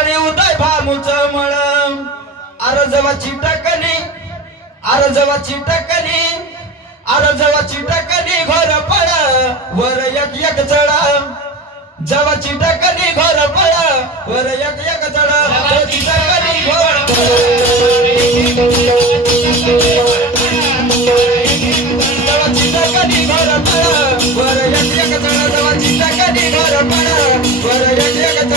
सकाळी उदय भामूच मळ आरजवाची टकली आरजवाची टकली आरजवाची टकली घोर पड वर एक एक चढ जवाची टकली घोर पड वर एक एक चढ जवाची टकली घोर जवाची टकली घोर पड वर एक एक चढ जवाची टकली घोर पड वर एक एक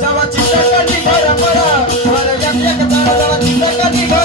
जवाची टकली घोर पड वर एक एक चढ जवाची टकली